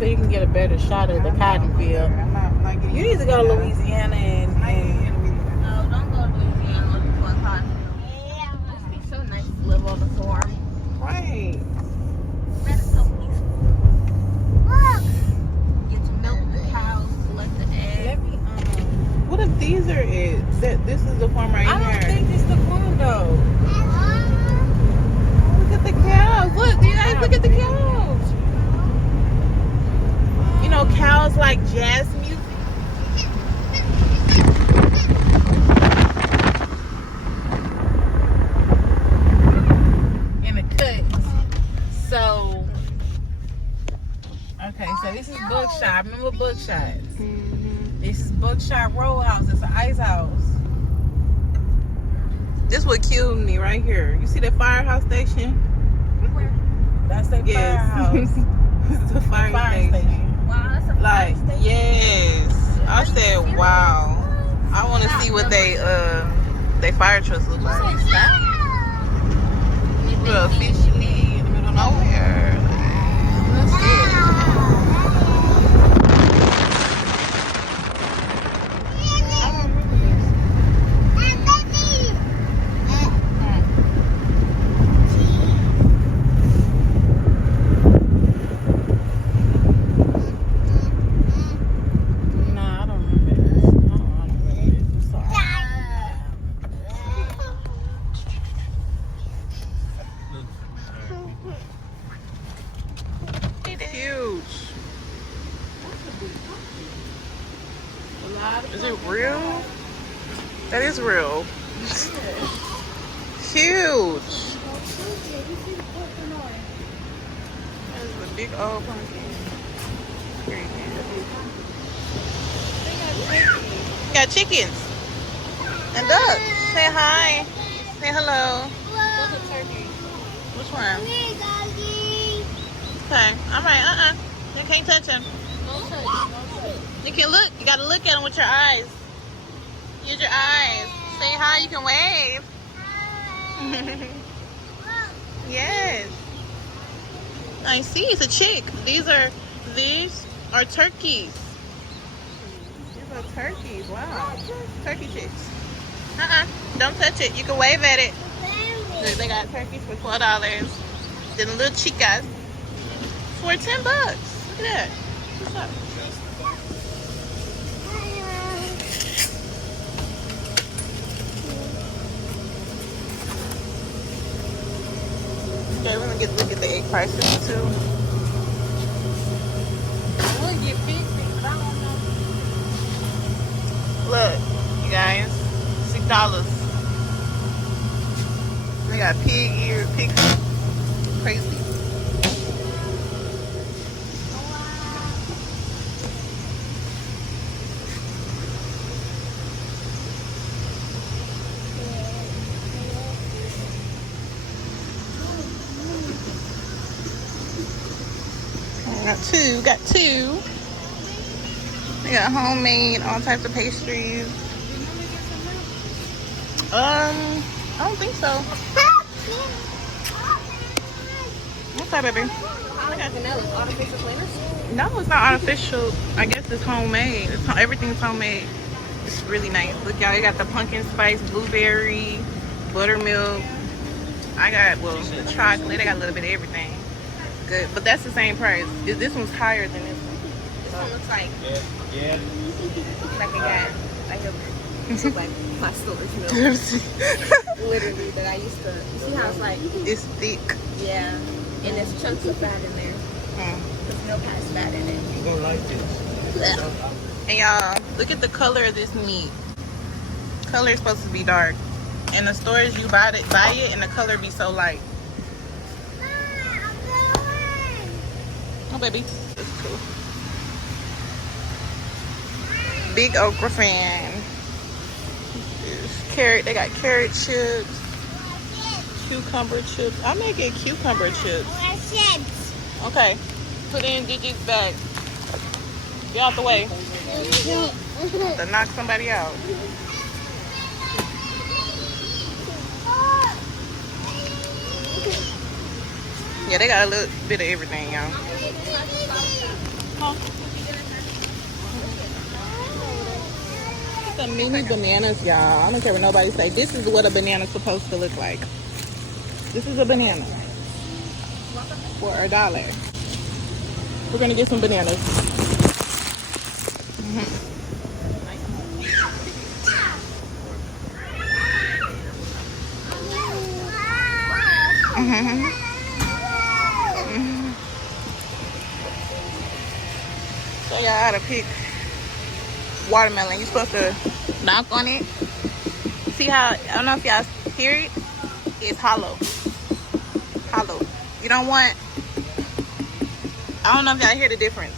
so you can get a better shot of the cotton field. I'm not getting. You need to go to Louisiana and No, don't go to Louisiana looking for a cotton field. It's be so nice to live on the farm. right. That is so peaceful. Look! Get to milk the cows, collect the eggs. Let me What if these are it? That this is the farm right I here. don't think it's the farm though. Look at the cows. Look, you guys, look at the cows. You know, cows like jazz music. In the cut. So okay, so this is Buckshot. Remember Buckshot? This is Buckshot Row House. It's an ice house. This would kill me right here. You see that firehouse station? Where? That's the Yes. firehouse. It's a fire, Fire station. station. Wow, that's a Like, fire station. yes. I said, wow. I want to see what they fire trucks look like. Say stop. Well, officially in the middle of nowhere. Let's see. Nah, I don't remember this. I don't remember this. I'm sorry. It's huge. Is it real? That is real. Huge. That's a big old pumpkin. Got chickens and ducks. Say hi. Say hello. Which one? Okay. All right. You can't touch him. You can look. You gotta look at him with your eyes. Use your eyes. Say hi. You can wave. Yes. I see. It's a chick. These are turkeys. These are turkeys. Wow. Turkey chicks. Don't touch it. You can wave at it. Look, they got turkeys for $4. Then little chicas for $10. Look at that. What's up? Okay, we're gonna look at the egg prices too. I would get big things, but I don't know. Look, you guys, $6. They got pig ear, pig crazy. Got two. They got homemade, all types of pastries. I don't think so. What's that, baby? Artificial flavors? No, it's not artificial. I guess it's homemade. Everything's homemade. It's really nice. Look, y'all, you got the pumpkin spice, blueberry, buttermilk. I got, the chocolate. I got a little bit of everything. Good, but that's the same price. This one's higher than this one. This one looks like Like a guy. this is like my storage milk. Literally, that I used to. You see how it's like? It's thick. Yeah, and there's chunks of fat in there. Because milk has fat in it. You're gonna like this. And y'all, look at the color of this meat. Color is supposed to be dark. In the stores, you buy it, and the color be so light. Oh, baby. That's cool. Big okra fan. There's carrot. They got carrot chips. Cucumber chips. I may get cucumber chips. Okay. Put in Gigi's bag. Get out the way. To knock somebody out. Yeah, they got a little bit of everything, y'all. some mini bananas, y'all. I don't care what nobody say. This is what a banana's supposed to look like. This is a banana for $1. We're gonna get some bananas. Show y'all how to pick watermelon. You're supposed to knock on it. See how, I don't know if y'all hear it. It's hollow. Hollow. You don't want, I don't know if y'all hear the difference.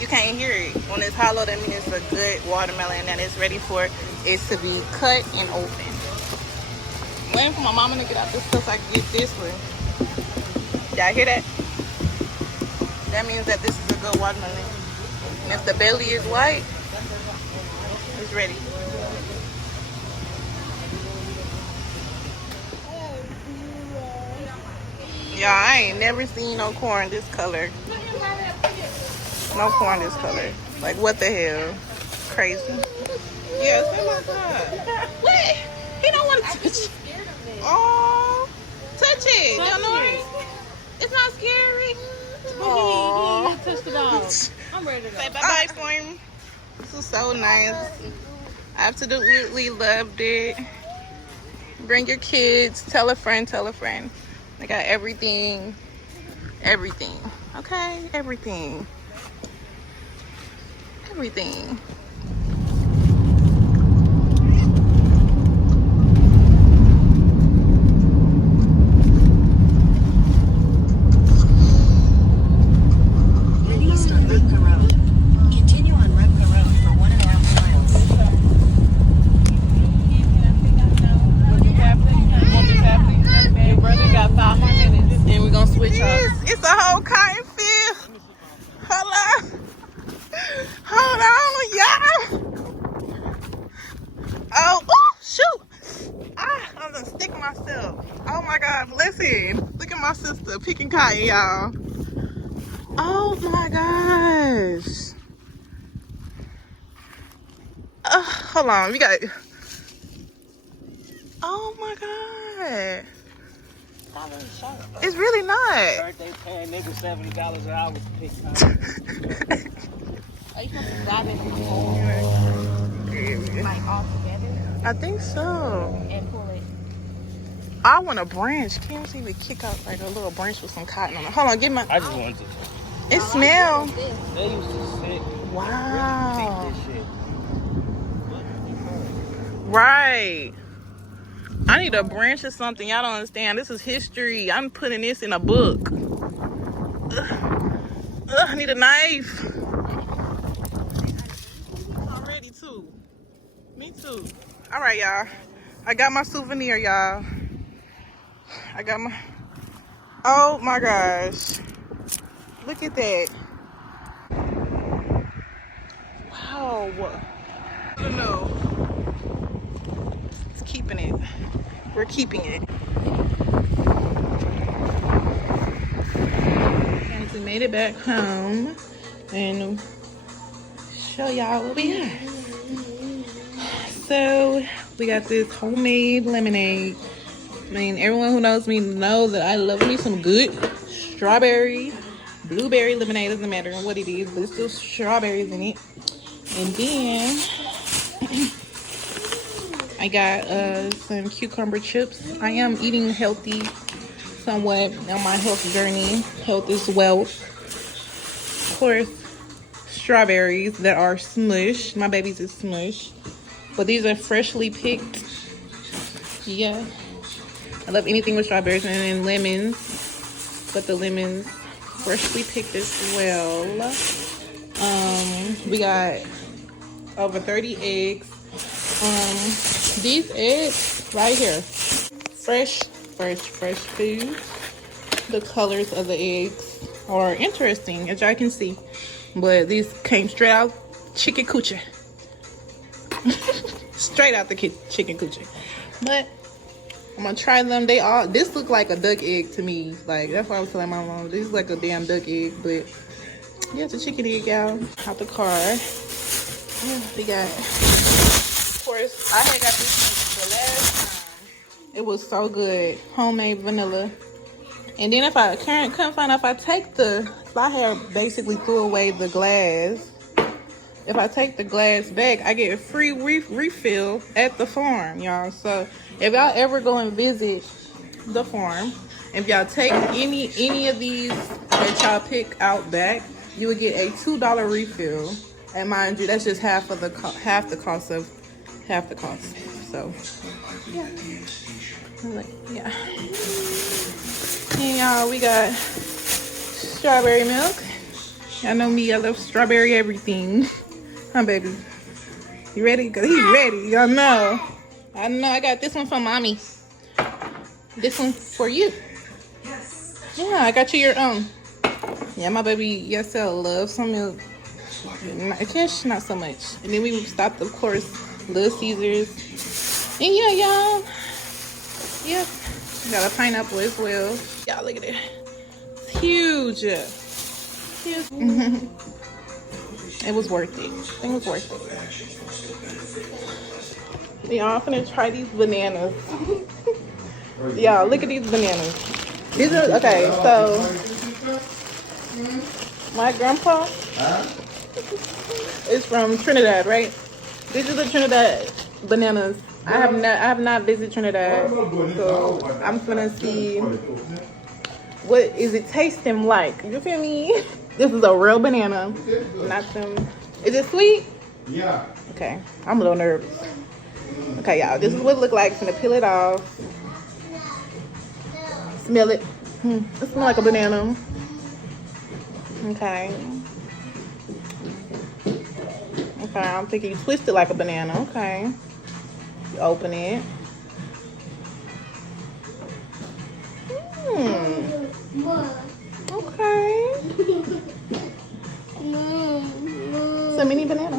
You can't hear it. When it's hollow, that means it's a good watermelon that is ready for it to be cut and open. I'm waiting for my mama to get out this stuff so I can get this one. Y'all hear that? That means that this is a good watermelon. And if the belly is white, it's ready. Y'all, I ain't never seen no corn this color. No corn this color. Like, what the hell? Crazy. Yeah, it's in my car. What? He don't want to touch it. Oh, touch it. Leonore. It's not scary. Oh, Touch the dog. I'm ready to go. say bye-bye for him. This was so nice. I absolutely loved it. Bring your kids. Tell a friend. Tell a friend. I got everything. Everything. Okay? Everything. Everything. East on Repka Road. Continue on Repka Road for 1.5 miles. Your brother got 5 more minutes. And we're gonna switch off. It's a whole cotton field. Hold on. Hold on, y'all. Oh, shoot. I'm gonna stick myself. Oh my God, listen. Look at my sister picking cotton, y'all. Oh my gosh. Hold on, we got. Oh my God. It's really not. They paying niggas $70 an hour to pick cotton. Are you supposed to grab it from the hole, like all together, I think so. and pull it? I want a branch. Can't you see we kick out like a little branch with some cotton on it? Hold on, get my. I just wanted to. It smells. They used to sit. Wow. Take this shit. Right. I need a branch or something. Y'all don't understand. This is history. I'm putting this in a book. I need a knife. I'm ready too. Me too. All right, y'all. I got my souvenir, y'all. I got my. Oh my gosh. Look at that. Wow. I don't know. It's keeping it. We're keeping it. And we made it back home and show y'all what we got. So we got this homemade lemonade. I mean, everyone who knows me knows that I love me some good strawberry, blueberry lemonade. Doesn't matter what it is, but it's still strawberries in it. And then I got some cucumber chips. I am eating healthy somewhat on my health journey. Health is wealth. Of course, strawberries that are smushed. My baby's is smushed. But these are freshly picked. Yeah. I love anything with strawberries. And then lemons. But the lemons freshly picked as well. We got over 30 eggs. These eggs right here, fresh food. The colors of the eggs are interesting, as y'all can see, but these came straight out chicken coochie. Straight out the chicken coochie. But I'm gonna try them. This look like a duck egg to me. Like, that's why I was telling my mom, this is like a damn duck egg, but Yeah, it's a chicken egg, y'all. Out the car. We got, of course, I had got this the last time. It was so good. Homemade vanilla. And then if I couldn't find out if I take I had basically threw away the glass. If I take the glass back, I get a free refill at the farm, y'all. So if y'all ever go and visit the farm, if y'all take any of these that y'all pick out back, you would get a $2 refill. And mind you, that's just half the cost. So yeah. And y'all, we got strawberry milk. Y'all know me, I love strawberry everything. Huh, baby? You ready? Cause he's ready. Y'all know. I know. I got this one for mommy. This one for you. Yeah, I got you your own. Yeah, my baby Yesel loves some milk. Kish, not so much. And then we stopped, of course, Little Caesars. And yeah, y'all. Yep. Got a pineapple as well. Y'all, look at it. It's huge. Huge. It was worth it. I think it was worth it. Y'all, I'm finna try these bananas. Y'all, look at these bananas. These are, okay, so my grandpa is from Trinidad, right? These are the Trinidad bananas. I have not visited Trinidad, so I'm gonna see what is it tasting like. You feel me? This is a real banana, not them. Is it sweet? Yeah. Okay, I'm a little nervous. Okay, y'all, this is what it look like. I'm gonna peel it off. Smell it. It smells like a banana. Okay. Okay, I'm thinking you twist it like a banana. Okay. You open it. Okay. It's a mini banana.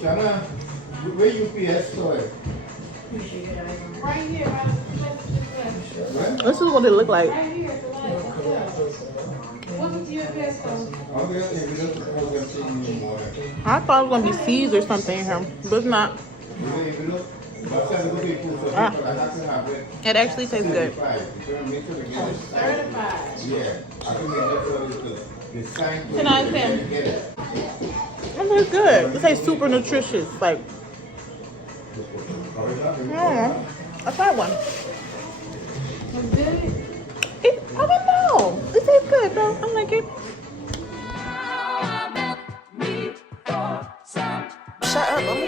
Shana, where UPS store? Right here. This is what it look like. I thought it was gonna be seeds or something in here, but it's not. It actually tastes good. Can I say? It tastes good. It tastes super nutritious. Like, I tried one. I don't know. It tastes good though. I like it. Shut up. I'm